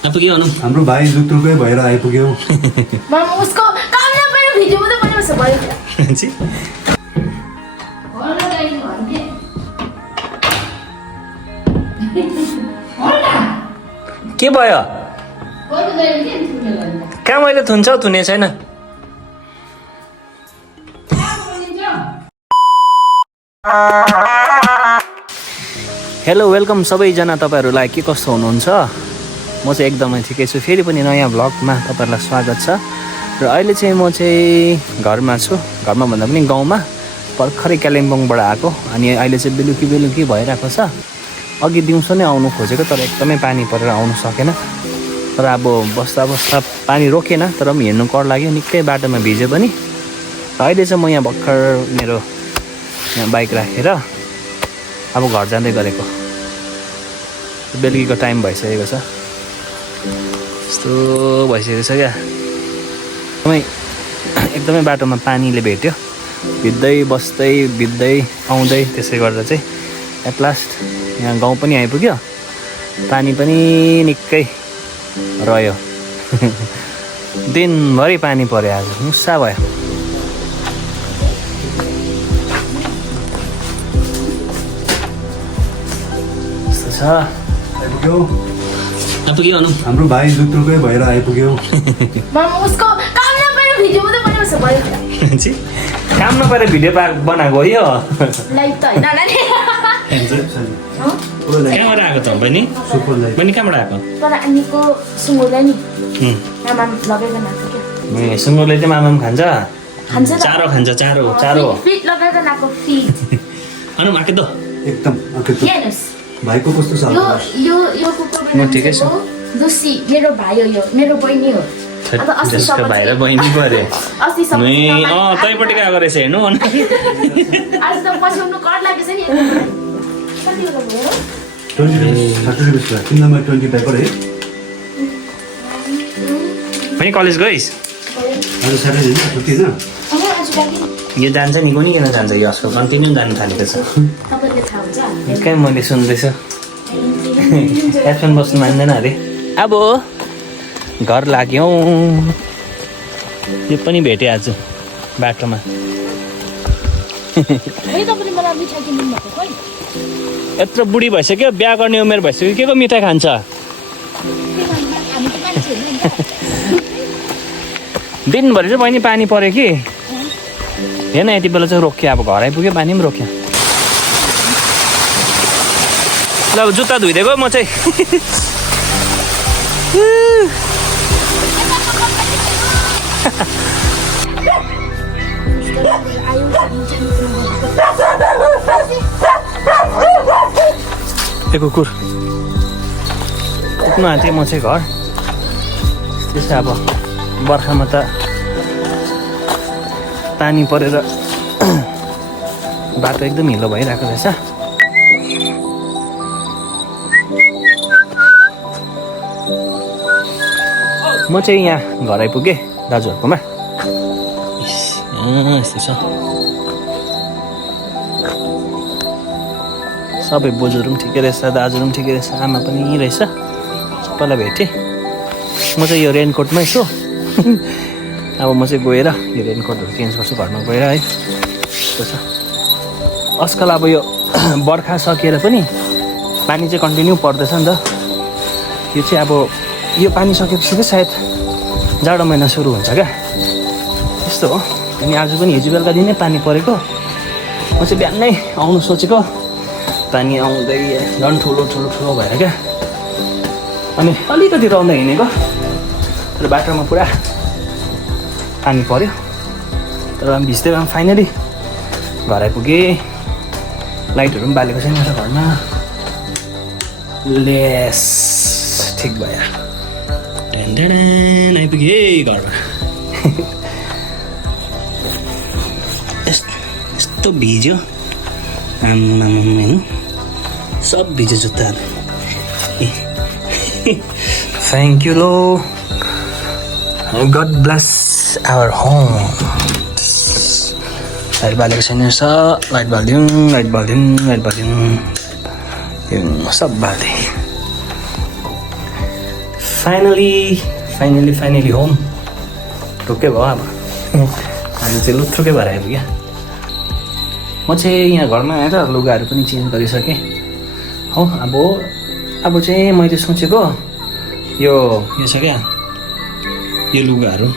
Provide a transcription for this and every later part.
आइपुग्यो अनु हाम्रो भाइ जुत्रुकै भएर आइपुग्यो। मामा उसको काम नगरेर भिडियो मात्रै बनाउँछ भयो। जी होला गाडी भन्थे। होला के भयो कोही गाडी के थुन्ने गर्नु। कहाँ मैले थुन्छौ थुने छैन। हेलो वेलकम सबैजना तपाईँहरूलाई के कस्तो हुनुहुन्छ। म चाहिँ एकदमै ठिकै छु। फेरि पनि नयाँ भ्लगमा तपाईँहरूलाई स्वागत छ। र अहिले चाहिँ म चाहिँ घरमा छु। घरमा भन्दा पनि गाउँमा भर्खरै कालिम्पोङबाट आएको। अनि अहिले चाहिँ बेलुकी भइरहेको छ। अघि दिउँसो नै आउनु खोजेको तर एकदमै पानी परेर आउनु सकेन। तर अब बस्दा पानी रोकेन तर पनि हिँड्नु कर लाग्यो। निकै बाटोमा भिज्यो पनि। र अहिले चाहिँ म यहाँ भर्खर मेरो यहाँ बाइक राखेर अब घर जाँदै गरेको। बेलुकीको टाइम भइसकेको छ। यस्तो भइसकेको छ क्या। एकदमै बाटोमा पानीले भेट्यो। भिज्दै आउँदै त्यसै गर्दा चाहिँ एट लास्ट यहाँ गाउँ पनि आइपुग्यो। पानी पनि निकै रह्यो। दिनभरि पानी पऱ्यो। आज मुसा भयो। यस्तो छ। आइपुग्यो अनु हाम्रो भाइ जुत्रुकै भएर आइपुग्यो। मामा उसको काम नगरेर भिडियो मात्रै बनाउँछ भयो। जी काम नपाएर भिडियो बनाएको हो यो। लाइभ त हैन नानी। कहाँबाट आएको त बहिनी? बहिनी कहाँबाट आएको? तर अनिको सुँगुरलाई नि मामा लगाइकन आएको क्या। सुँगुरले चाहिँ मामा पनि खान्छ। खान्छ त। चारो खान्छ। चारो फिट लगाइकन आएको फिट। अनु आके त एकदम हेर्नुहोस् भाइको कस्तो छ? यो कुकुरको नाम ठिकै छु। लुसी मेरो भाइ हो। यो मेरो बहिनी हो। अब जसको भाइ र बहिनी परे अस्तिसम्म तैपट्टि गएको रहेछ हेर्नु। आज त पछाउनु कर लागेछ नि। कति बेला भयो? 30 रुपियाँ किन्दामा 25 परे। बहिनी कलेज गइस्? आज स्याटरडे हैन छुट्टी हैन? आज लागि यो जान्छ नि कुनी किन जान्छ? यो आजकल कन्टिन्यू जानु थालेको छ। तपाईले थाहा हुन्छ। कहीँ मैले सुन्दैछु एप्सन बस्नु मान्दैन अरे। अब घर लाग्यौँ। यो पनि भेटेँ आज बाटोमा। तपाईले मलाई मिठाई किन्नु भएको खोइ। यत्रो बुढी भइसक्यो। बिहा गर्ने उमेर भइसक्यो। के को मिठाई खान्छ? दिनभरि चाहिँ बहिनी पानी पऱ्यो कि हेर्न। यति बेला चाहिँ रोक्यो। अब घर आइपुग्यो पानी पनि रोक्यो। ल अब जुत्ता धोइदिएको म चाहिँ। ए कुकुर पुग्नु आँटेँ म चाहिँ घर। त्यसै अब बर्खामा त पानी परेर बाटो एकदम हिलो भइरहेको रहेछ। म चाहिँ यहाँ घर आइपुगेँ दाजुहरूकोमा। यस्तो छ। सबै बोजूहरू पनि ठिकै रहेछ। दाजुहरू पनि ठिकै रहेछ। आमा पनि रहेछ। सबैलाई भेटेँ। म चाहिँ यो रेनकोटमै छु। अब म चाहिँ गएर यो रेनकोटहरू चेन्ज गर्छु घरमा गएर है। यस्तो छ। आजकल अब यो बर्खा सकिएर पनि पानी चाहिँ कन्टिन्यू पर्दैछ नि त। यो चाहिँ अब यो पानी सकेपछि चाहिँ सायद जाडो महिना सुरु हुन्छ क्या। यस्तो हो। अनि आज पनि हिजो बेलुका दिनै पानी परेको। म चाहिँ बिहानै आउनु सोचेको। पानी आउँदै झन् ठुलो भएर क्या। अनि अलिकति रहँदै हिँडेको तर बाटोमा पुरा पानी पऱ्यो। तर भिज्दै भए फाइनली घर आइपुगेँ। लाइटहरू पनि बालेको छैन र घरमा। लेस ठिक भयो। आइपुगेँ घरमा। यस्तो भिज्यो आम्मामा होइन। सब भिज्यो जुत्ताहरू। थ्याङ्क यू लो। God bless our home. Light बालेको छैन रहेछ। लाइट बालिदिउँ सब बालिदिएँ। फाइनली होम ढुक्कै भयो अब आज चाहिँ लुत्रुकै भएर आइपुग्यो म चाहिँ यहाँ घरमा आएर लुगाहरू पनि चेन्ज गरिसकेँ हो अब चाहिँ मैले सोचेको यो छ क्या यो लुगाहरू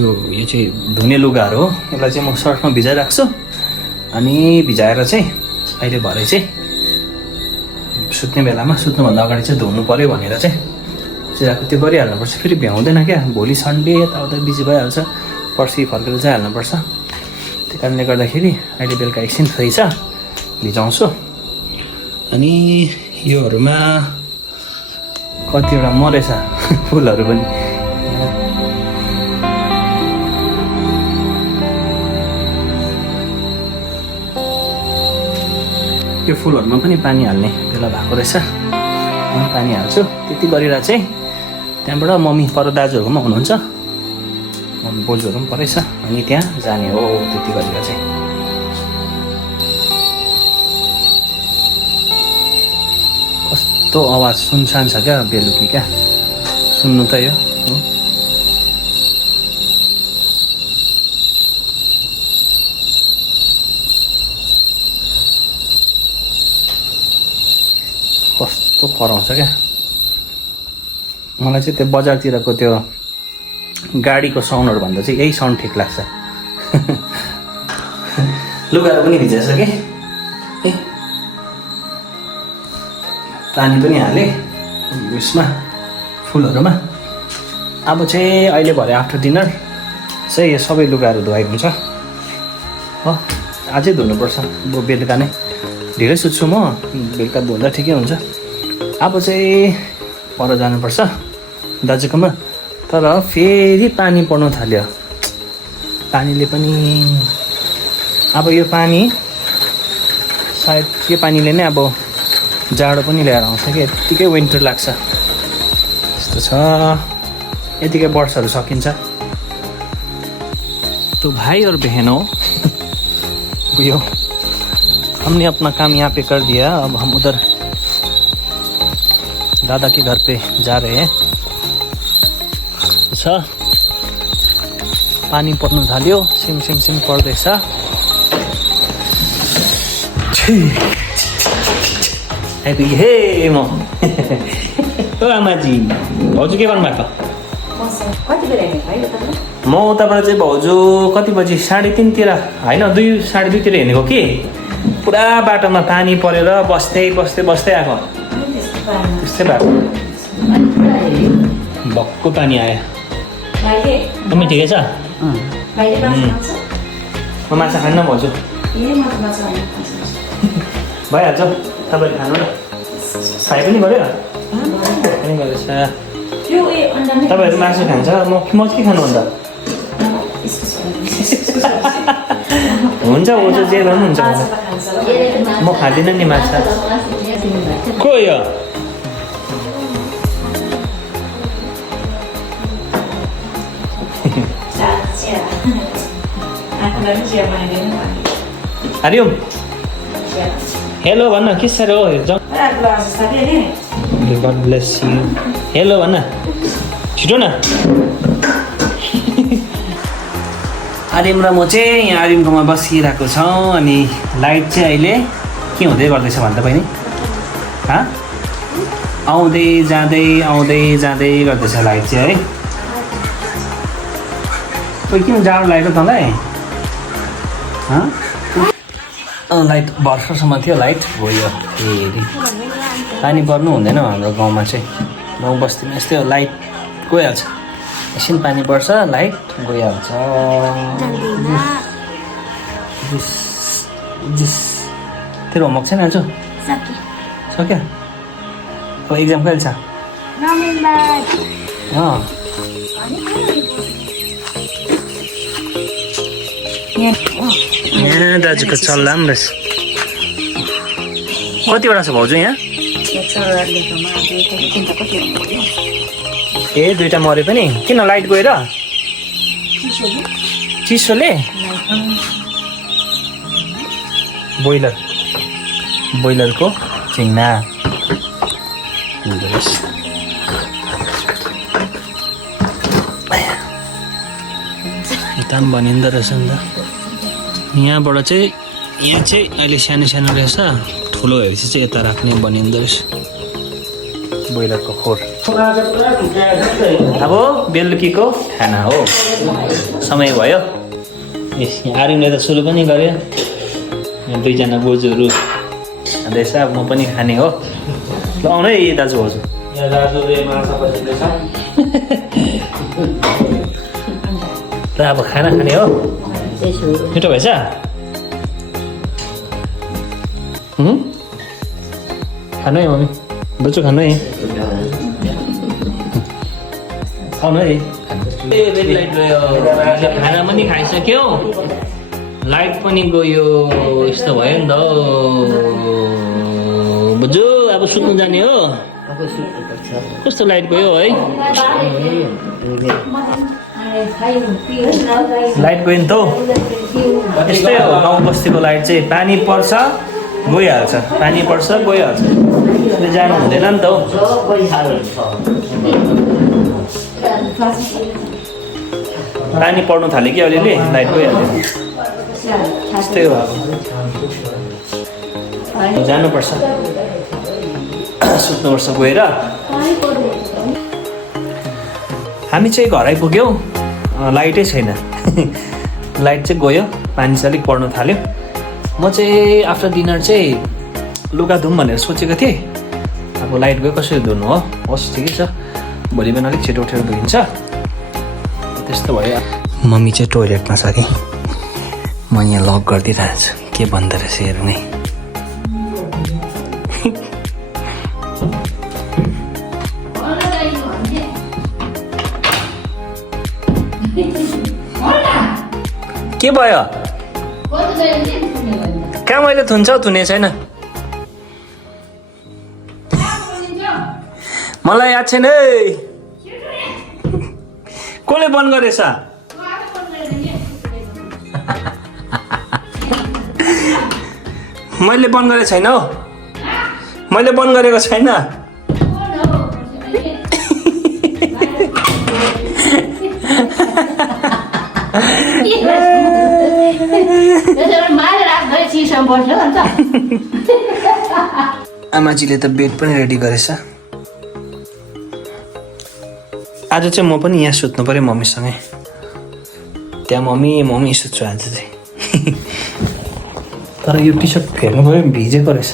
यो चाहिँ धुने लुगाहरू हो यसलाई चाहिँ म सर्फमा भिजाइराख्छु अनि भिजाएर चाहिँ अहिले भरे चाहिँ सुत्ने बेलामा सुत्नुभन्दा अगाडि चाहिँ धुनु पऱ्यो भनेर चाहिँ सोचिरहेको त्यो गरिहाल्नुपर्छ फेरि भ्याउँदैन क्या भोलि सन्डे यताउता बिजी भइहाल्छ पर्सि फर्केर चाहिँ हाल्नुपर्छ त्यही कारणले गर्दाखेरि अहिले बेलुका एकछिन फ्री छ भिजाउँछु अनि योहरूमा कतिवटा मरेछ फुलहरू पनि यो फुलहरूमा पनि पानी हाल्ने बेला भएको रहेछ म पानी हाल्छु त्यति गरेर चाहिँ त्यहाँबाट मम्मी पर दाजुहरूकोमा हुनुहुन्छ मम्मी बोजूहरू पनि परेछ अनि त्यहाँ जाने हो त्यति गरेर चाहिँ कस्तो आवाज सुनसान छ क्या बेलुकी क्या सुन्नु त यो कस्तो कराउँछ क्या मलाई चाहिँ त्यो बजारतिरको त्यो गाडीको साउन्डहरू भन्दा चाहिँ यही साउन्ड ठिक लाग्छ लुगाहरू पनि भिजाइसकेँ ए पानी पनि हालेँ उयसमा फुलहरूमा अब चाहिँ अहिले भरे आफ्टर डिनर चाहिँ यो सबै लुगाहरू धुवाइ हुन्छ हो अझै धुनुपर्छ अब बेलुका नै ढिलै सुत्छु म बेलुका धुँदा ठिकै हुन्छ अब चाहिँ पर जानुपर्छ दाजुकोमा तर फेरि पानी पर्नु थाल्यो पानीले पनि अब यो पानी सायद यो पानीले नै अब जाडो पनि ल्याएर आउँछ कि यत्तिकै विन्टर लाग्छ यस्तो छ यतिकै वर्षहरू सकिन्छ तो भाई और बहनों यो हमने अपना काम यहाँ पे कर दिया अब हम उधर दादा के घर पे जा रहे हैं छ पानी पर्नु थाल्यो सिम पर्दैछ आइपुग्यो हे म ओ आमाजी भाउजू के गर्नु भएको म उताबाट चाहिँ भाउजू कति बजी 3:30तिर होइन 2:30तिर हिँडेको कि पुरा बाटोमा पानी परेर बस्दै आएको त्यस्तै भएको भक्कु पानी आयो तपाईँ ठिकै छ म माछा खान्न भाउजू भइहाल्छ तपाईँले खानु न फ्राई पनि गर्यो पनि गरेछ तपाईँहरू मासु खान्छ म के खानु अन्त हुन्छ ओजो जे गर्नु हुन्छ म खाँदिनँ नि माछा को यो हरिओम हेलो भन्न के साह्रो हो गड ब्लेस यु हेलो भन्न छिटो न आर्यम र म चाहिँ यहाँ आर्यमकोमा बसिरहेको छौँ अनि लाइट चाहिँ अहिले के हुँदै गर्दैछ भन्छ बहिनी आउँदै जाँदै गर्दैछ लाइट चाहिँ है खोइ किन जाडो लागेको तँलाई लाइट भर्खरसम्म थियो लाइट गयो फेरि पानी पर्नु हुँदैन हाम्रो गाउँमा चाहिँ गाउँ बस्तीमा यस्तै हो लाइट गइहाल्छ एकछिन पानी पर्छ लाइट गइहाल्छ तेरो होमवर्क छैन आज सक्यो अब एक्जाम कहिले छ यहाँ दाजुको चल्ला पनि रहेछ कतिवटा छ भाउजू यहाँ ए 2टा मऱ्यो पनि किन लाइट गएर चिसोले बोइलरको चिङ्ना दाम भनिँदो रहेछ नि त यहाँबाट चाहिँ यहाँ चाहिँ अहिले सानो सानो रहेछ ठुलो भएपछि चाहिँ यता राख्ने भनिँदो रहेछ ब्रोइलरको खोर अब बेलुकीको खाना हो समय भयो आर्यनले त सुरु पनि गर्यो दुईजना बोजूहरू खाँदैछ अब म पनि खाने हो ल आउनु है दाजु हजुर ल अब खाना खाने हो मिठो भएछ खानु है मम्मी बोजू खानु है आउनु है खाना पनि खाइसक्यो लाइट पनि गयो यस्तो भयो नि त बोजू अब सुत्नु जाने हो कस्तो लाइट गयो है लाइट गयो नि त यस्तै हो गाउँ बस्तीको लाइट चाहिँ पानी पर्छ गइहाल्छ पानी पर्छ गइहाल्छ त्यसले जानु हुँदैन नि त पानी पर्नु थाल्यो कि अलिअलि लाइट गइहाल्यो त्यस्तै हो अब जानुपर्छ सुत्नुपर्छ गएर हामी चाहिँ घर आइपुग्यौँ लाइटै छैन लाइट चाहिँ गयो पानी चाहिँ अलिक पर्नु थाल्यो म चाहिँ आफ्टर डिनर चाहिँ लुगा धुम भनेर सोचेको थिएँ अब लाइट गयो कसरी धुनु हो होस् ठिकै छ भोलि बिहान अलिक छिटो उठेर धुइन्छ त्यस्तो भयो मम्मी चाहिँ टोइलेटमा छ कि म यहाँ लक गरिदिइरहेको छु के भन्दो रहेछ हेरौँ है के भयो कहाँ मैले थुन्छ थुने छैन मलाई याद छैन है कसले बन्द गरेछ मैले बन्द गरेको छैन हौ मैले बन्द गरेको छैन आमाजीले त बेड पनि रेडी गरेछ आज चाहिँ म पनि यहाँ सुत्नु पऱ्यो मम्मीसँगै त्यहाँ मम्मी सुत्छु आज चाहिँ तर यो टी सर्ट फेर्नु पऱ्यो भिजेको रहेछ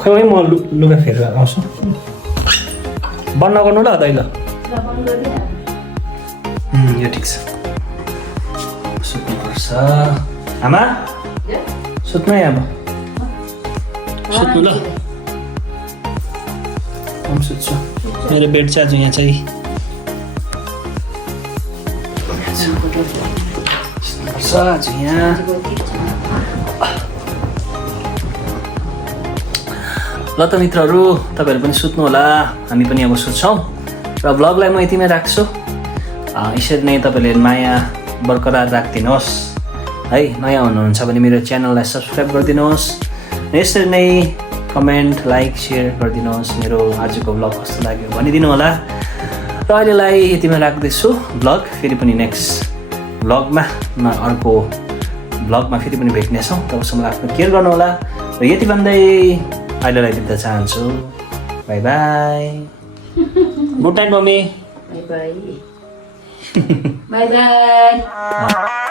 खै है म लुगा फेरेर आउँछु बन्द नगर्नु ल दैल यो ठिक छ सुत्नुपर्छ आमा सुत्नु है अब सुत्नु ल म सुत्छु मेरो बेड चाहिँ आज यहाँ चाहिँ आज यहाँ ल त मित्रहरू तपाईँहरू पनि सुत्नु होला हामी पनि अब सुत्छौँ र भ्लगलाई म यतिमै राख्छु यसरी नै तपाईँले माया बरकरार राखिदिनुहोस् है नयाँ हुनुहुन्छ भने मेरो च्यानललाई सब्सक्राइब गरिदिनुहोस् यसरी नै कमेन्ट लाइक सेयर गरिदिनुहोस् मेरो आजको भ्लग कस्तो लाग्यो भनिदिनु होला र अहिलेलाई यतिमै राख्दैछु भ्लग फेरि पनि नेक्स्ट भ्लगमा अर्को भ्लगमा फेरि पनि भेट्नेछौँ तबसम्म आफ्नो केयर गर्नुहोला र यति भन्दै अहिलेलाई बित्न चाहन्छु by by good night mummy by by by by